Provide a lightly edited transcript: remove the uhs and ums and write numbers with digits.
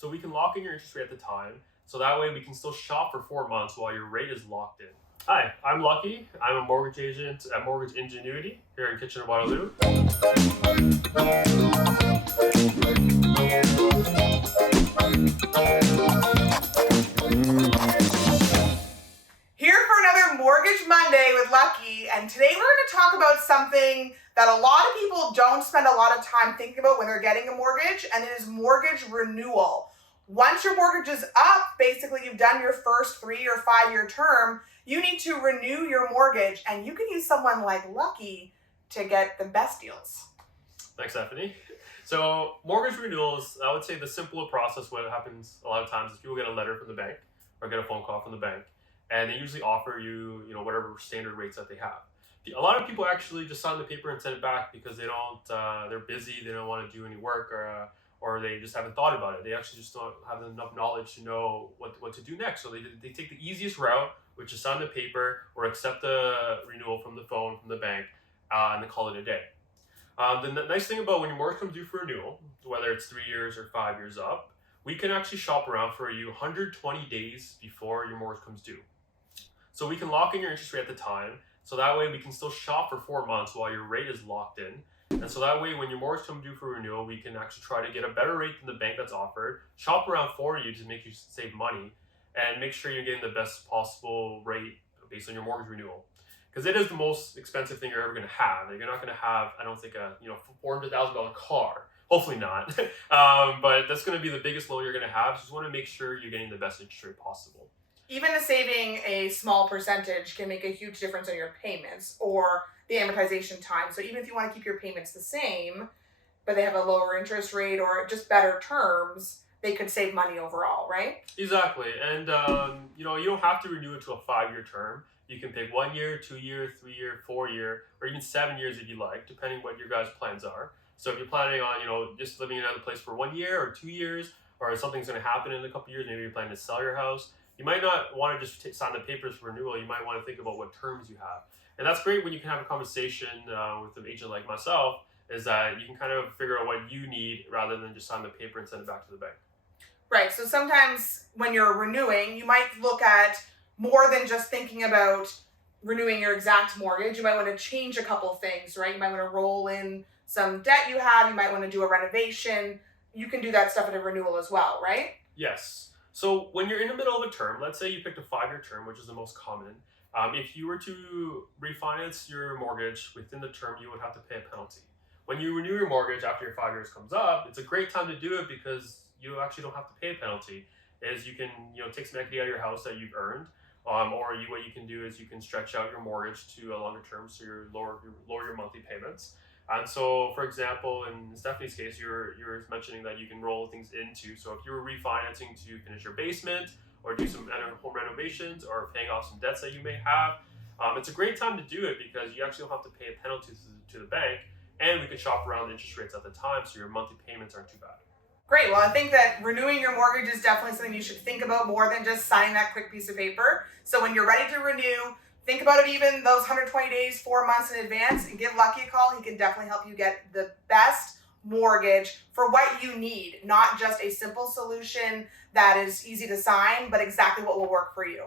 So we can lock in your interest rate at the time. So that way we can still shop for 4 months while your rate is locked in. Hi, I'm Lucky. I'm a mortgage agent at Mortgage Ingenuity here in Kitchener, Waterloo. Here for another Mortgage Monday with Lucky, and today we're going to talk about something that a lot of people don't spend a lot of time thinking about when they're getting a mortgage, and it is mortgage renewal. Once your mortgage is up, basically you've done your first 3 or 5 year term, you need to renew your mortgage, and you can use someone like Lucky to get the best deals. Thanks, Stephanie. So mortgage renewals, I would say the simpler process, what happens a lot of times is people get a letter from the bank or get a phone call from the bank, and they usually offer you, whatever standard rates that they have. A lot of people actually just sign the paper and send it back because they don't, they're busy, they don't want to do any work, or they just haven't thought about it. They actually just don't have enough knowledge to know what to do next. So they take the easiest route, which is sign the paper or accept the renewal from the phone from the bank, and then call it a day. The nice thing about when your mortgage comes due for renewal, whether it's 3 years or 5 years up, we can actually shop around for you 120 days before your mortgage comes due. So we can lock in your interest rate at the time. So that way we can still shop for 4 months while your rate is locked in. And so that way when your mortgage comes due for renewal, we can actually try to get a better rate than the bank that's offered, shop around for you to make you save money, and make sure you're getting the best possible rate based on your mortgage renewal. Because it is the most expensive thing you're ever going to have. You're not going to have, I don't think, a $400,000 car. Hopefully not. But that's going to be the biggest loan you're going to have. So you just want to make sure you're getting the best interest rate possible. Even saving a small percentage can make a huge difference on your payments or the amortization time. So even if you want to keep your payments the same, but they have a lower interest rate or just better terms, they could save money overall, right? Exactly. And, you don't have to renew it to a 5-year term. You can pick 1 year, 2 year, 3 year, 4 year, or even 7 years if you like, depending what your guys' plans are. So if you're planning on, just living in another place for 1 year or 2 years, or something's going to happen in a couple of years, maybe you're planning to sell your house, you might not want to just sign the papers for renewal. You might want to think about what terms you have. And that's great when you can have a conversation with an agent like myself, is that you can kind of figure out what you need rather than just sign the paper and send it back to the bank. Right. So sometimes when you're renewing, you might look at more than just thinking about renewing your exact mortgage. You might want to change a couple things, right? You might want to roll in some debt you have. You might want to do a renovation. You can do that stuff at a renewal as well, right? Yes. So when you're in the middle of a term, let's say you picked a 5-year term, which is the most common. If you were to refinance your mortgage within the term, you would have to pay a penalty. When you renew your mortgage after your 5 years comes up, it's a great time to do it because you actually don't have to pay a penalty. You can take some equity out of your house that you've earned, what you can do is you can stretch out your mortgage to a longer term, so you lower your monthly payments. And so, for example, in Stephanie's case, you're mentioning that you can roll things into. So if you were refinancing to finish your basement or do some home renovations or paying off some debts that you may have, it's a great time to do it because you actually don't have to pay a penalty to the bank, and we can shop around the interest rates at the time, so your monthly payments aren't too bad. Great. Well, I think that renewing your mortgage is definitely something you should think about more than just signing that quick piece of paper. So when you're ready to renew, think about it even those 120 days, 4 months in advance, and give Lucky a call. He can definitely help you get the best mortgage for what you need, not just a simple solution that is easy to sign, but exactly what will work for you.